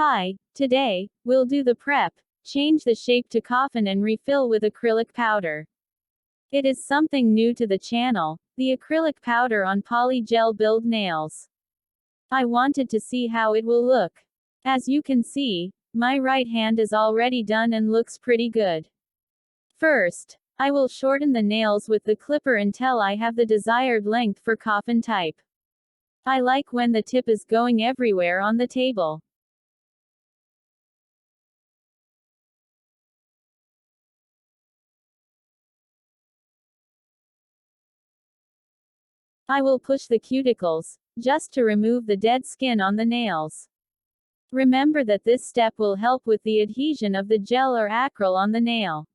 Hi, today, we'll do the prep, change the shape to coffin and refill with acrylic powder. It is something new to the channel, the acrylic powder on polygel build nails. I wanted to see how it will look. As you can see, my right hand is already done and looks pretty good. First, I will shorten the nails with the clipper until I have the desired length for coffin type. I like when the tip is going everywhere on the table. I will push the cuticles, just to remove the dead skin on the nails. Remember that this step will help with the adhesion of the gel or acryl on the nail.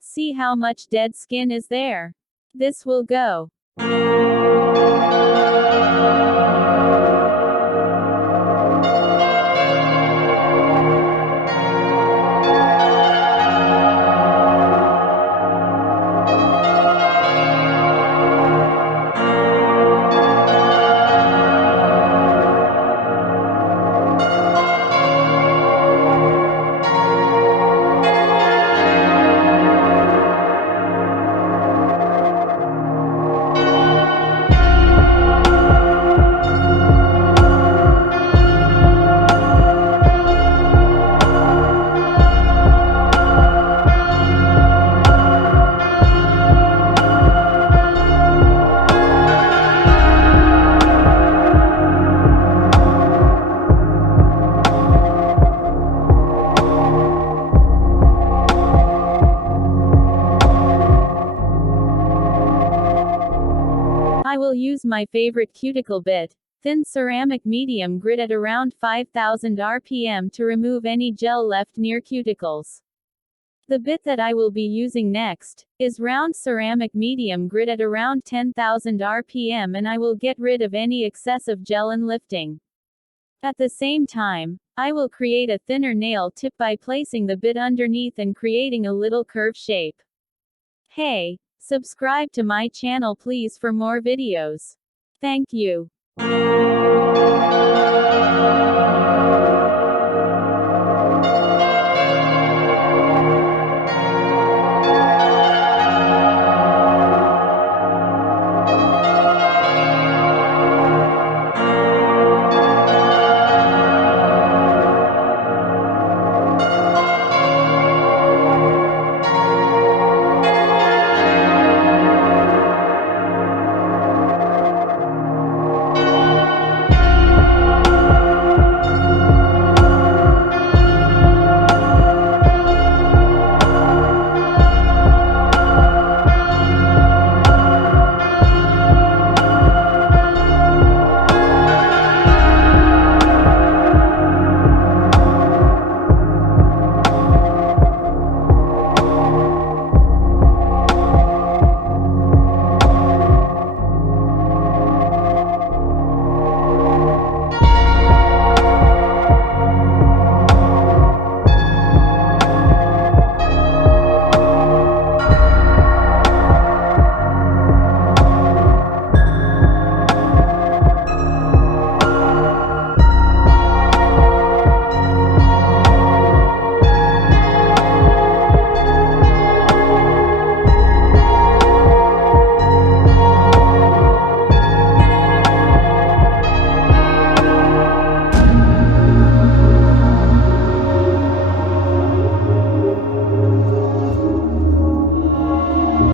See how much dead skin is there? This will go. I will use my favorite cuticle bit, thin ceramic medium grit at around 5000 RPM to remove any gel left near cuticles. The bit that I will be using next is round ceramic medium grit at around 10,000 RPM, and I will get rid of any excessive gel and lifting. At the same time, I will create a thinner nail tip by placing the bit underneath and creating a little curve shape. Hey, subscribe to my channel please for more videos. Thank you.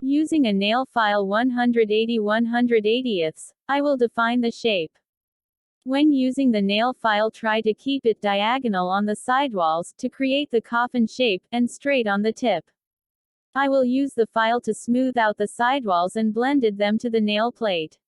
Using a nail file 180/180ths, I will define the shape. When using the nail file, try to keep it diagonal on the sidewalls to create the coffin shape, and straight on the tip. I will use the file to smooth out the sidewalls and blended them to the nail plate.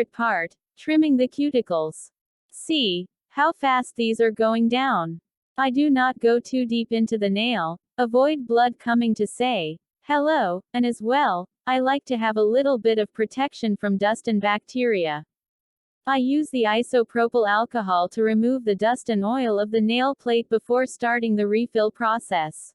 favorite part, trimming the cuticles. See how fast these are going down. I do not go too deep into the nail, avoid blood coming to say hello, and as well, I like to have a little bit of protection from dust and bacteria. I use the isopropyl alcohol to remove the dust and oil of the nail plate before starting the refill process.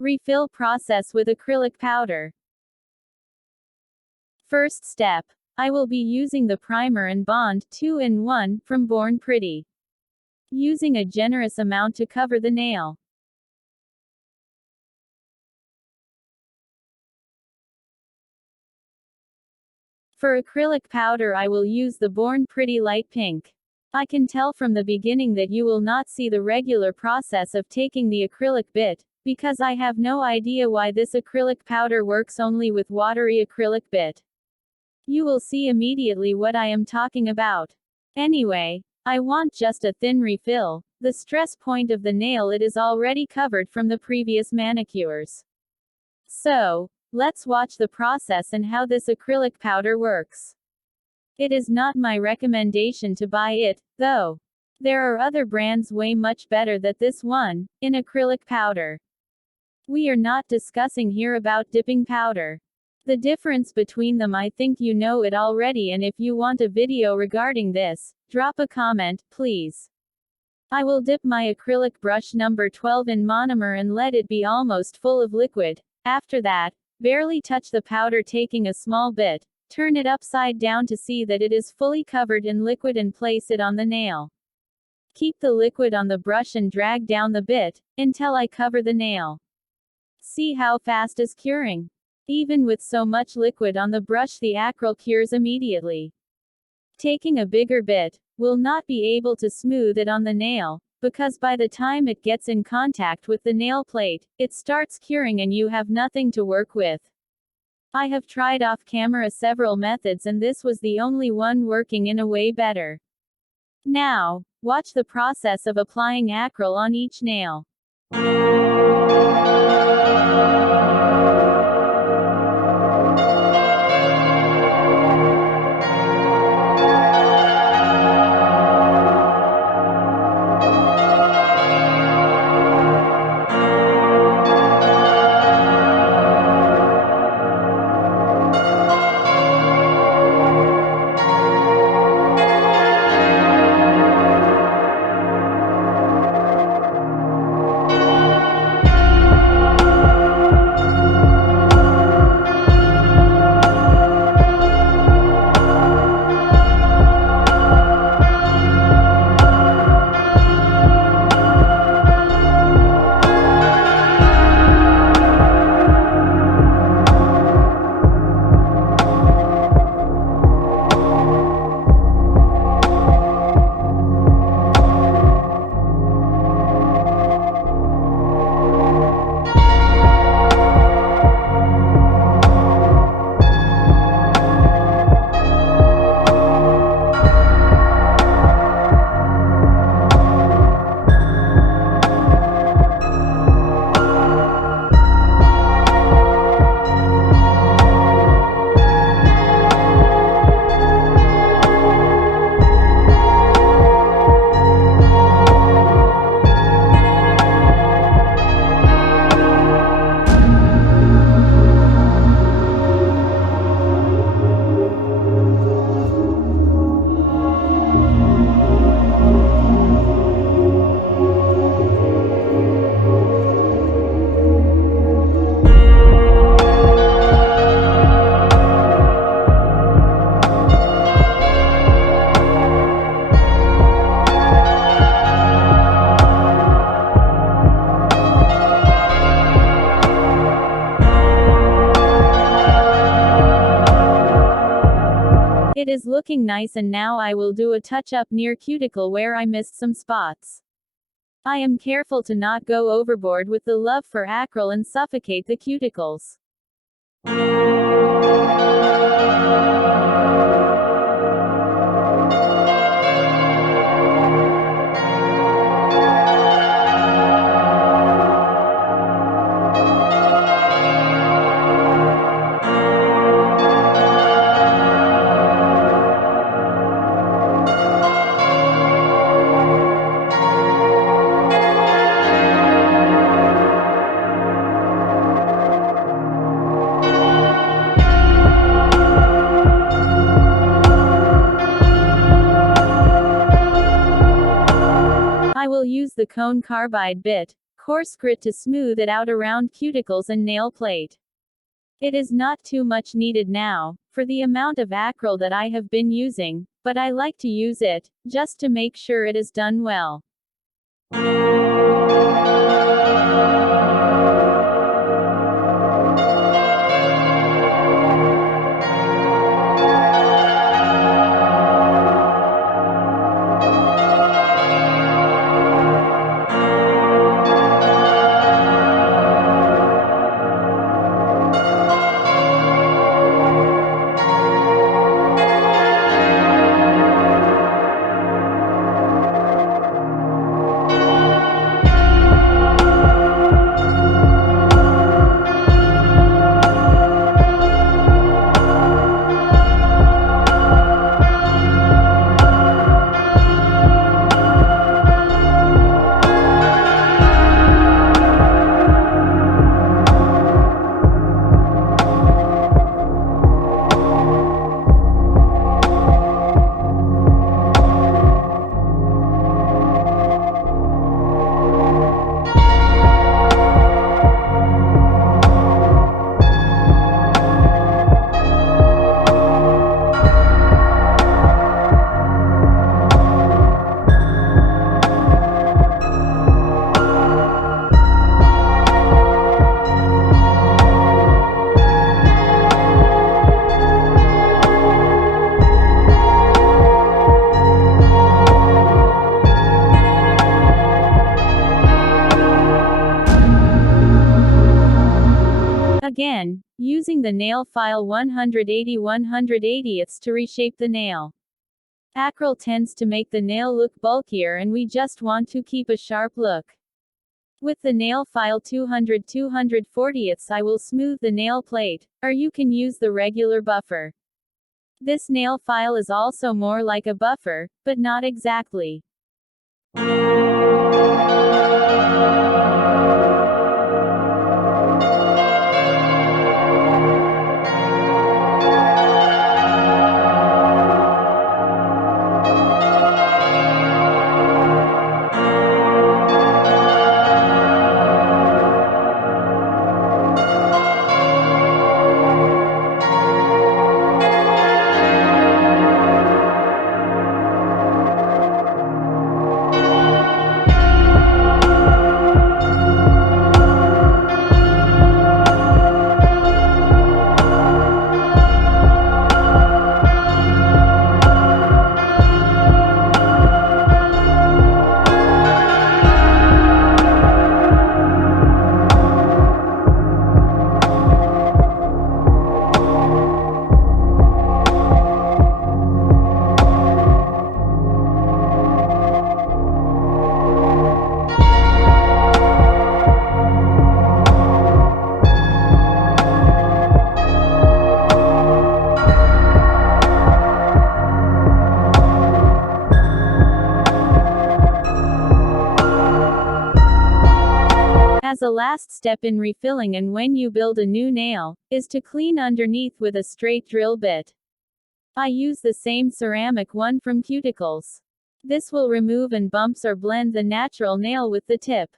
Refill process with acrylic powder. First step. I will be using the primer and bond 2-in-1 from Born Pretty. Using a generous amount to cover the nail. For acrylic powder I will use the Born Pretty Light Pink. I can tell from the beginning that you will not see the regular process of taking the acrylic bit, because I have no idea why this acrylic powder works only with watery acrylic bit. You will see immediately what I am talking about. Anyway, I want just a thin refill, the stress point of the nail it is already covered from the previous manicures. So, let's watch the process and how this acrylic powder works. It is not my recommendation to buy it, though. There are other brands way much better than this one, in acrylic powder. We are not discussing here about dipping powder. The difference between them I think you know it already, and if you want a video regarding this, drop a comment, please. I will dip my acrylic brush number 12 in monomer and let it be almost full of liquid. After that, barely touch the powder, taking a small bit, turn it upside down to see that it is fully covered in liquid and place it on the nail. Keep the liquid on the brush and drag down the bit, until I cover the nail. See how fast is curing? Even with so much liquid on the brush the acrylic cures immediately. Taking a bigger bit will not be able to smooth it on the nail, because by the time it gets in contact with the nail plate, it starts curing and you have nothing to work with. I have tried off camera several methods and this was the only one working in a way better. Now, watch the process of applying acrylic on each nail. is looking nice, and now I will do a touch-up near cuticle where I missed some spots. I am careful to not go overboard with the love for acrylic and suffocate the cuticles. I will use the cone carbide bit, coarse grit, to smooth it out around cuticles and nail plate. It is not too much needed now, for the amount of acrylic that I have been using, but I like to use it, just to make sure it is done well. Again, using the nail file 180/180 to reshape the nail. Acrylic tends to make the nail look bulkier, and we just want to keep a sharp look. With the nail file 200/240, I will smooth the nail plate, or you can use the regular buffer. This nail file is also more like a buffer, but not exactly. As a last step in refilling, and when you build a new nail, is to clean underneath with a straight drill bit. I use the same ceramic one from cuticles. This will remove and bumps or blend the natural nail with the tip.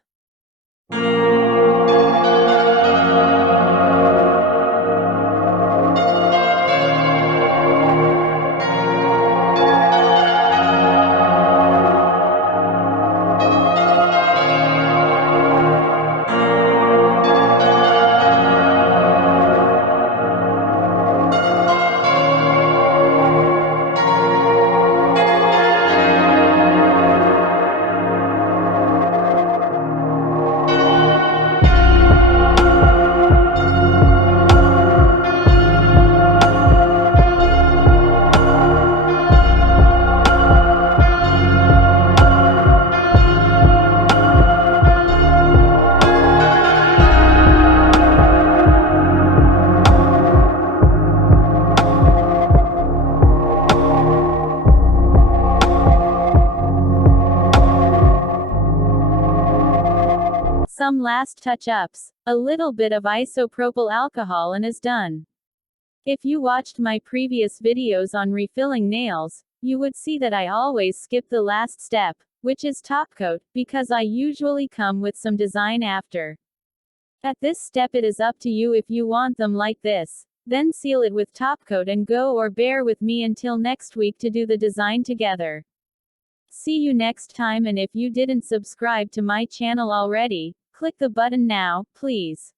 Some last touch-ups. A little bit of isopropyl alcohol and is done. If you watched my previous videos on refilling nails, you would see that I always skip the last step, which is top coat, because I usually come with some design after. At this step it is up to you if you want them like this. Then seal it with top coat and go, or bear with me until next week to do the design together. See you next time, and if you didn't subscribe to my channel already, click the button now, please.